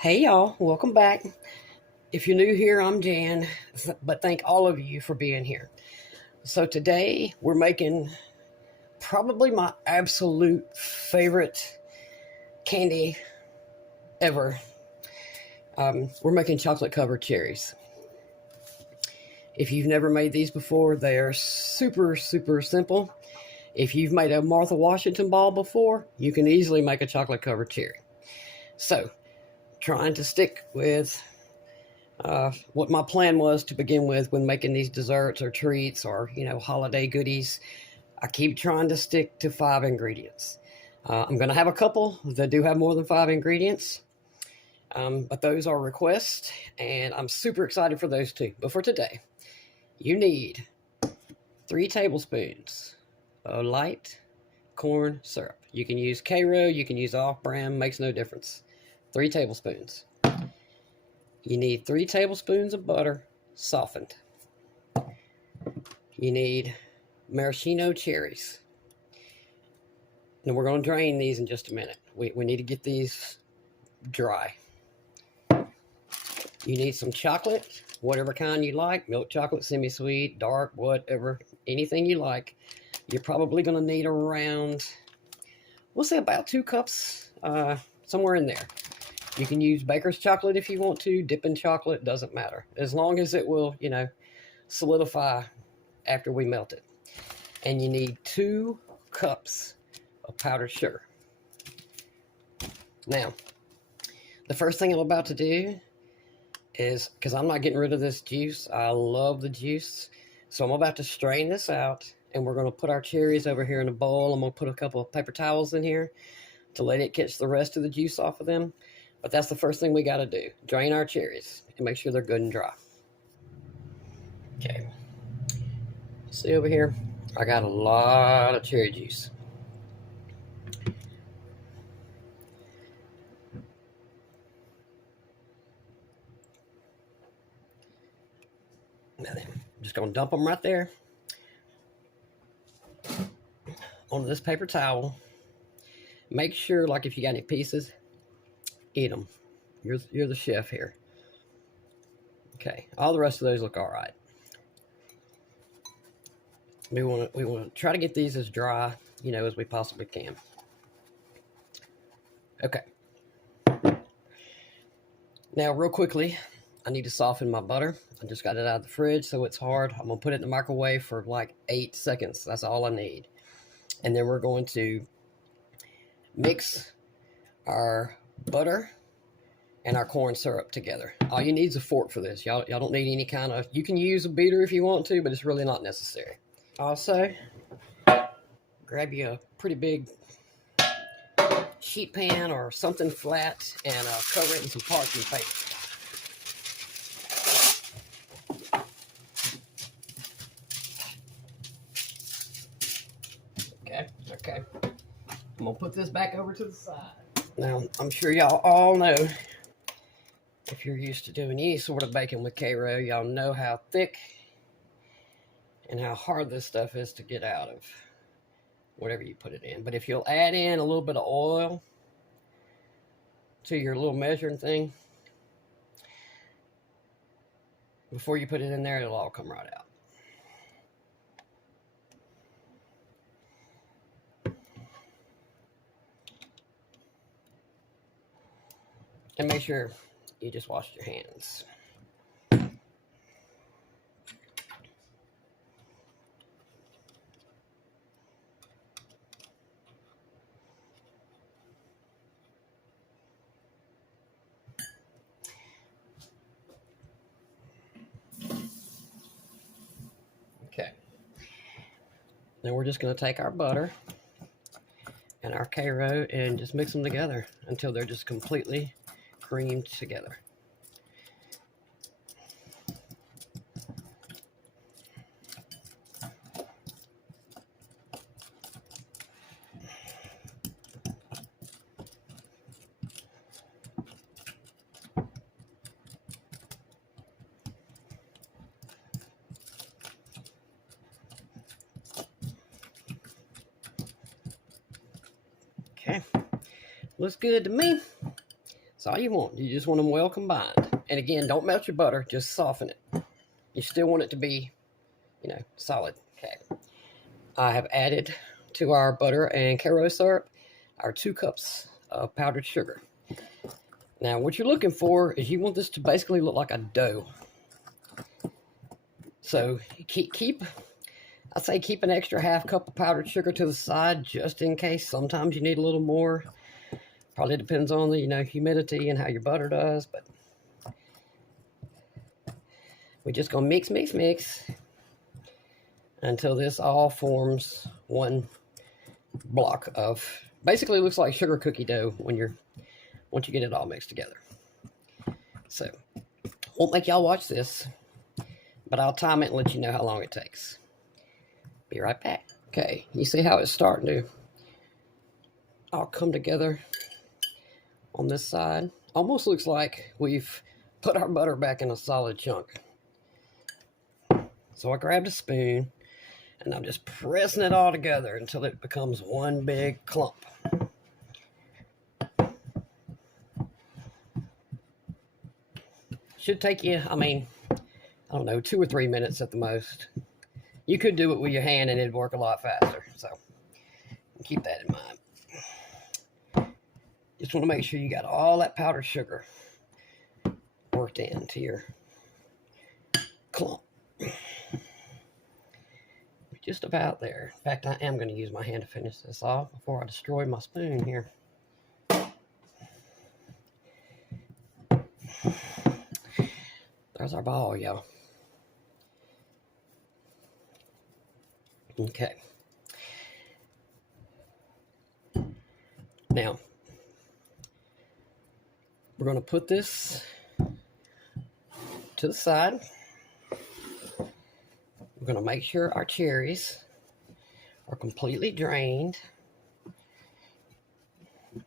Hey y'all, welcome back. If you're new here, I'm Jan, but thank all of you for being here. So today we're making probably my absolute favorite candy ever. We're making chocolate covered cherries. If you've never made these before, they are super, super simple. If you've made a Martha Washington ball before, you can easily make a chocolate covered cherry. So, trying to stick with what my plan was to begin with when making these desserts or treats or holiday goodies. I keep trying to stick to 5 ingredients. I'm going to have a couple that do have more than 5 ingredients, but those are requests, and I'm super excited for those too. But for today, you need 3 tablespoons of light corn syrup. You can use karo, you can use off-brand, makes no difference. 3 tablespoons. You need 3 tablespoons of butter, softened. You need maraschino cherries. And we're going to drain these in just a minute. We need to get these dry. You need some chocolate, whatever kind you like. Milk chocolate, semi-sweet, dark, whatever. Anything you like. You're probably going to need around, we'll say about 2 cups, somewhere in there. You can use baker's chocolate if you want to. Dipping chocolate, doesn't matter. As long as it will, solidify after we melt it. And you need 2 cups of powdered sugar. Now, the first thing I'm about to do is, because I'm not getting rid of this juice. I love the juice. So I'm about to strain this out. And we're going to put our cherries over here in a bowl. I'm going to put a couple of paper towels in here to let it catch the rest of the juice off of them. But that's the first thing we got to do. Drain our cherries and make sure they're good and dry. Okay. See over here? I got a lot of cherry juice. Now then, I'm just going to dump them right there onto this paper towel. Make sure, like, if you got any pieces, eat them. You're the chef here. Okay, all the rest of those look all right. We want to try to get these as dry, as we possibly can. Okay. Now, real quickly, I need to soften my butter. I just got it out of the fridge, so it's hard. I'm gonna put it in the microwave for like 8 seconds. That's all I need. And then we're going to mix our butter and our corn syrup together. All you need is a fork for this. Y'all don't need any kind of, you can use a beater if you want to, but it's really not necessary. Also, grab you a pretty big sheet pan or something flat and cover it in some parchment paper. Okay. I'm gonna put this back over to the side. Now, I'm sure y'all all know, if you're used to doing any sort of baking with karo, y'all know how thick and how hard this stuff is to get out of whatever you put it in. But if you'll add in a little bit of oil to your little measuring thing, before you put it in there, it'll all come right out. And make sure you just wash your hands. Okay. Then we're just going to take our butter and our karo and just mix them together until they're just completely creamed together. Okay, looks good to me. That's all you want. You just want them well combined. And again, don't melt your butter, just soften it. You still want it to be, solid. Okay. I have added to our butter and karo syrup our 2 cups of powdered sugar. Now, what you're looking for is you want this to basically look like a dough. So I'd say keep an extra half cup of powdered sugar to the side just in case. Sometimes you need a little more. Probably depends on the, humidity and how your butter does, but we're just going to mix until this all forms one block of, basically looks like sugar cookie dough once you get it all mixed together. So, won't make y'all watch this, but I'll time it and let you know how long it takes. Be right back. Okay, you see how it's starting to all come together on this side? Almost looks like we've put our butter back in a solid chunk. So I grabbed a spoon and I'm just pressing it all together until it becomes one big clump. Should take you, I don't know, 2 or 3 minutes at the most. You could do it with your hand and it'd work a lot faster. So keep that in mind. Just want to make sure you got all that powdered sugar worked into your clump. Just about there. In fact, I am going to use my hand to finish this off before I destroy my spoon here. There's our ball, y'all. Okay. Now, we're going to put this to the side. We're going to make sure our cherries are completely drained.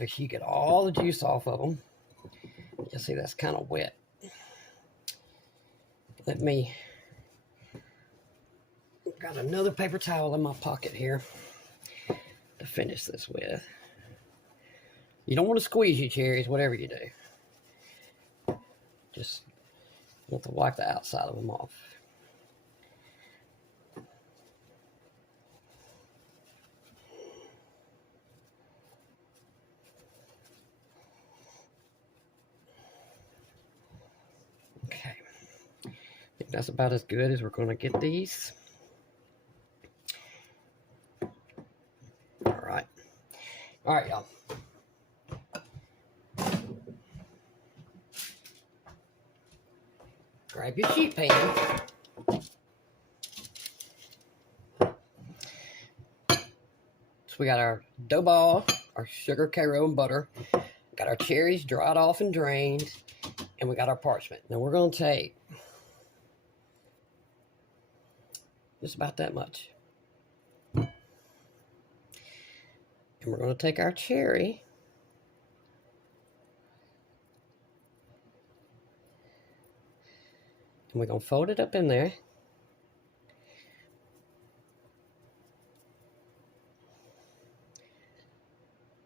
Make sure you get all the juice off of them. You see that's kind of wet. Got another paper towel in my pocket here to finish this with. You don't want to squeeze your cherries, whatever you do. Just want to wipe the outside of them off. Okay. I think that's about as good as we're going to get these. All right, y'all. Grab your sheet pan. So we got our dough ball, our sugar, karo, and butter. Got our cherries dried off and drained. And we got our parchment. Now we're going to take just about that much. And we're going to take our cherry and we're going to fold it up in there.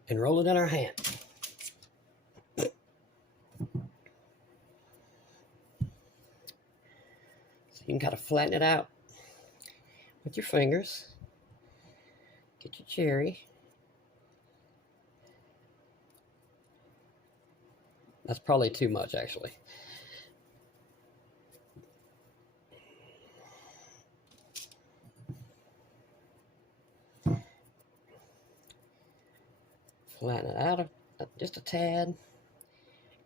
And roll it in our hand. So you can kind of flatten it out with your fingers. Get your cherry. That's probably too much, actually. Flatten it out just a tad.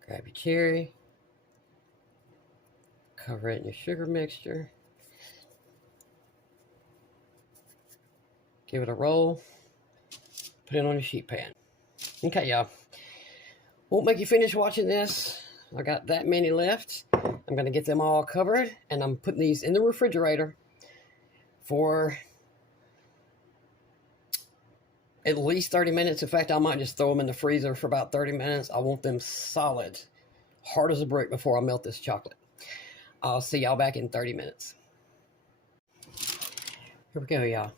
Grab your cherry. Cover it in your sugar mixture. Give it a roll. Put it on your sheet pan. Okay, y'all. Won't make you finish watching this. I got that many left. I'm going to get them all covered, and I'm putting these in the refrigerator for at least 30 minutes. In fact, I might just throw them in the freezer for about 30 minutes. I want them solid, hard as a brick before I melt this chocolate. I'll see y'all back in 30 minutes. Here we go, y'all.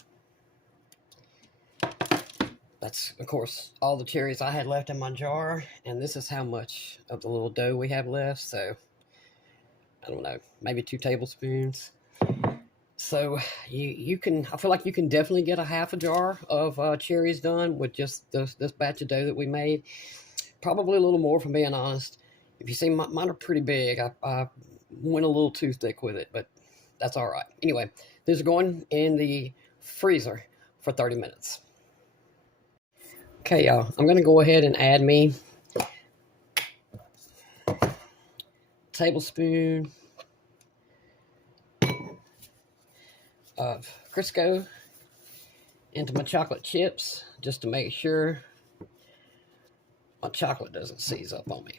That's, of course, all the cherries I had left in my jar, and this is how much of the little dough we have left. So, I don't know, maybe 2 tablespoons. So, you can, I feel like you can definitely get a half a jar of cherries done with just this batch of dough that we made. Probably a little more, if I'm being honest. If you see, mine are pretty big. I went a little too thick with it, but that's all right. Anyway, these are going in the freezer for 30 minutes. Okay, y'all, I'm going to go ahead and add me a tablespoon of Crisco into my chocolate chips just to make sure my chocolate doesn't seize up on me.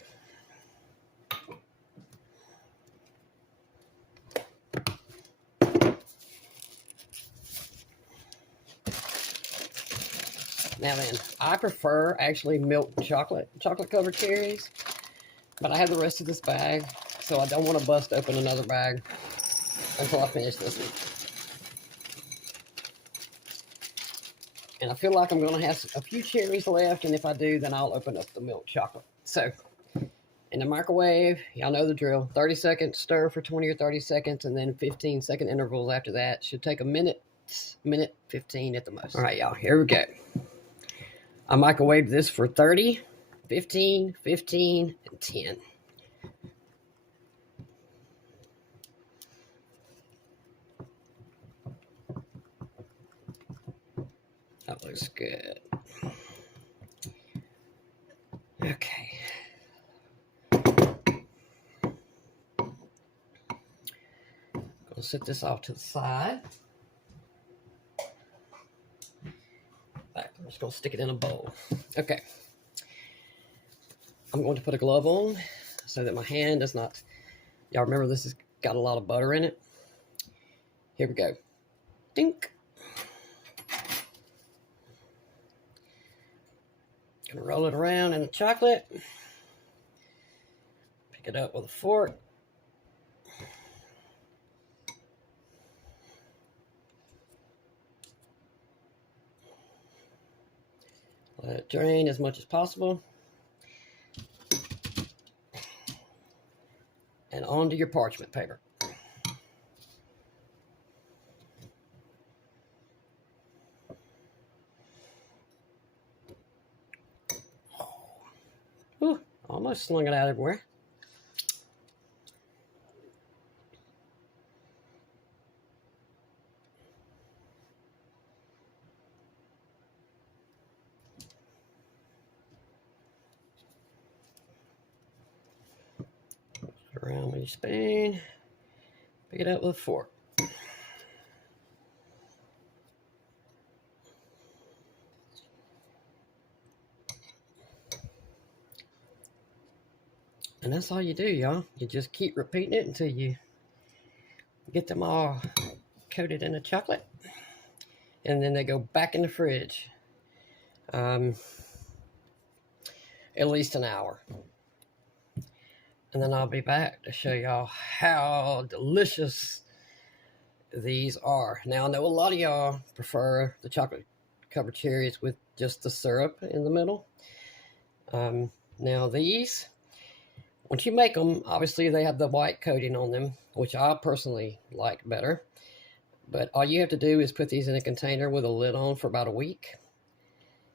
Now then, I prefer actually milk chocolate covered cherries, but I have the rest of this bag, so I don't want to bust open another bag until I finish this one. And I feel like I'm going to have a few cherries left, and if I do, then I'll open up the milk chocolate. So, in the microwave, y'all know the drill. 30 seconds, stir for 20 or 30 seconds, and then 15-second intervals after that. Should take a minute 15 at the most. All right, y'all, here we go. I microwaved this for 30, 15, 15, and 10. That looks good. Okay. Gonna set this off to the side. I'm just gonna stick it in a bowl. Okay. I'm going to put a glove on so that my hand does not. Y'all remember this has got a lot of butter in it. Here we go. Dink. Gonna roll it around in the chocolate. Pick it up with a fork. Let it drain as much as possible. And onto your parchment paper. Ooh, almost slung it out everywhere. Around with your spoon. Pick it up with a fork. And that's all you do, y'all. You just keep repeating it until you get them all coated in the chocolate. And then they go back in the fridge. At least an hour. And then I'll be back to show y'all how delicious these are. Now, I know a lot of y'all prefer the chocolate covered cherries with just the syrup in the middle. Now these, once you make them, obviously they have the white coating on them, which I personally like better. But all you have to do is put these in a container with a lid on for about a week,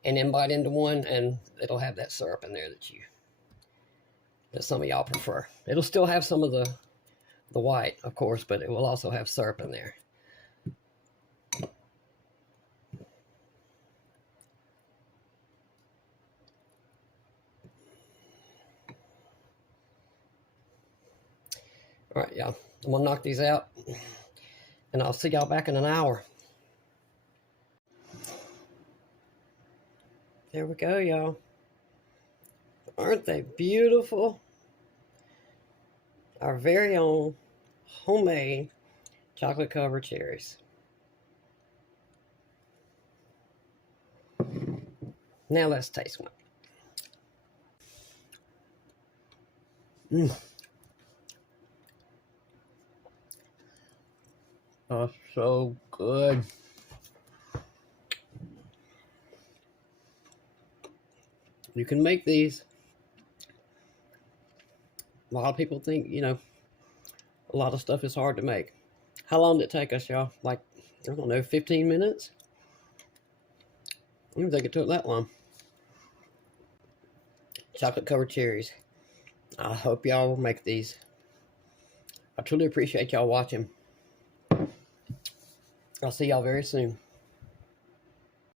and then bite into one, and it'll have that syrup in there that some of y'all prefer. It'll still have some of the white, of course, but it will also have syrup in there. All right, y'all. I'm gonna knock these out, and I'll see y'all back in an hour. There we go, y'all. Aren't they beautiful? Our very own homemade chocolate covered cherries. Now let's taste one. Oh, so good. You can make these. A lot of people think, a lot of stuff is hard to make. How long did it take us, y'all? Like, I don't know, 15 minutes? I don't think it took that long. Chocolate covered cherries. I hope y'all will make these. I truly appreciate y'all watching. I'll see y'all very soon.